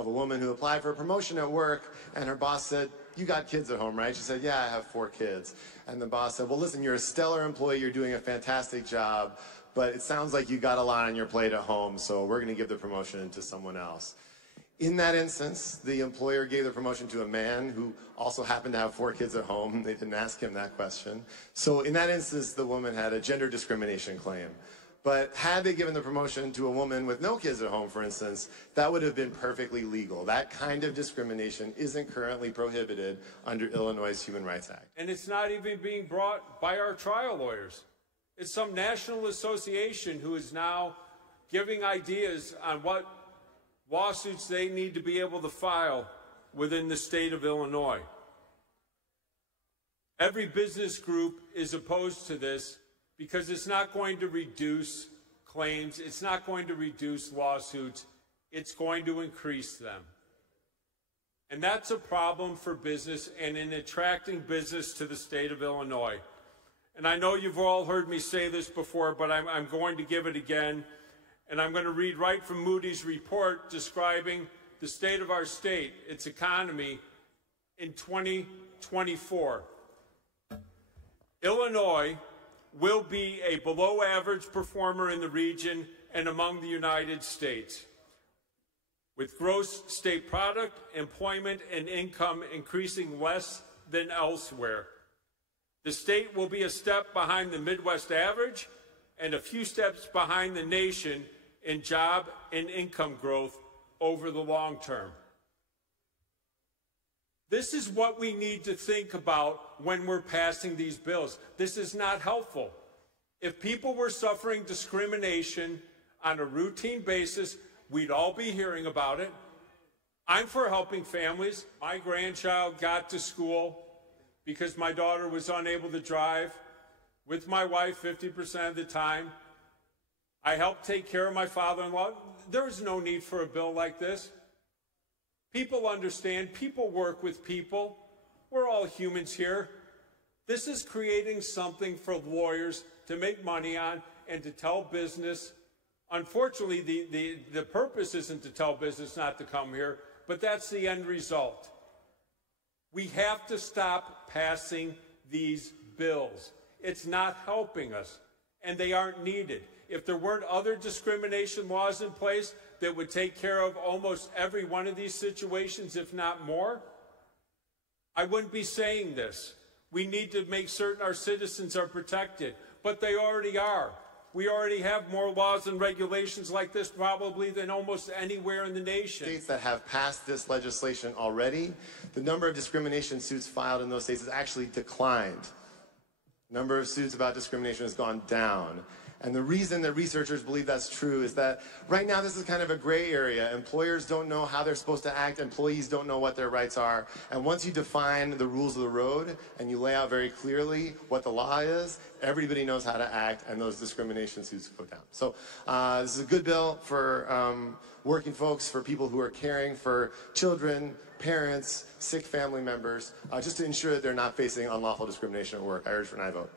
of a woman who applied for a promotion at work, and her boss said, "You got kids at home, right?" She said, "Yeah, I have 4 kids." And the boss said, "Well, listen, you're a stellar employee, you're doing a fantastic job, but it sounds like you got a lot on your plate at home, so we're going to give the promotion to someone else." In that instance, the employer gave the promotion to a man who also happened to have 4 kids at home. They didn't ask him that question. So in that instance, the woman had a gender discrimination claim. But had they given the promotion to a woman with no kids at home, for instance, that would have been perfectly legal. That kind of discrimination isn't currently prohibited under Illinois' Human Rights Act. And it's not even being brought by our trial lawyers. It's some national association who is now giving ideas on what lawsuits they need to be able to file within the state of Illinois. Every business group is opposed to this because it's not going to reduce claims, it's not going to reduce lawsuits, it's going to increase them. And that's a problem for business and in attracting business to the state of Illinois. And I know you've all heard me say this before, but I'm going to give it again. And I'm going to read right from Moody's report describing the state of our state, its economy, in 2024. Illinois will be a below-average performer in the region and among the United States, with gross state product, employment, and income increasing less than elsewhere. The state will be a step behind the Midwest average and a few steps behind the nation in job and income growth over the long term. This is what we need to think about when we're passing these bills. This is not helpful. If people were suffering discrimination on a routine basis, we'd all be hearing about it. I'm for helping families. My grandchild got to school because my daughter was unable to drive with my wife 50% of the time. I helped take care of my father-in-law. There is no need for a bill like this. People understand. People work with people. We're all humans here. This is creating something for lawyers to make money on and to tell business. Unfortunately, the purpose isn't to tell business not to come here, but that's the end result. We have to stop passing these bills. It's not helping us, and they aren't needed. If there weren't other discrimination laws in place that would take care of almost every one of these situations, if not more, I wouldn't be saying this. We need to make certain our citizens are protected, but they already are. We already have more laws and regulations like this probably than almost anywhere in the nation. States that have passed this legislation already, the number of discrimination suits filed in those states has actually declined. The number of suits about discrimination has gone down. And the reason that researchers believe that's true is that right now this is kind of a gray area. Employers don't know how they're supposed to act. Employees don't know what their rights are. And once you define the rules of the road and you lay out very clearly what the law is, everybody knows how to act, and those discrimination suits go down. So this is a good bill for working folks, for people who are caring for children, parents, sick family members, just to ensure that they're not facing unlawful discrimination at work. I urge for an aye vote.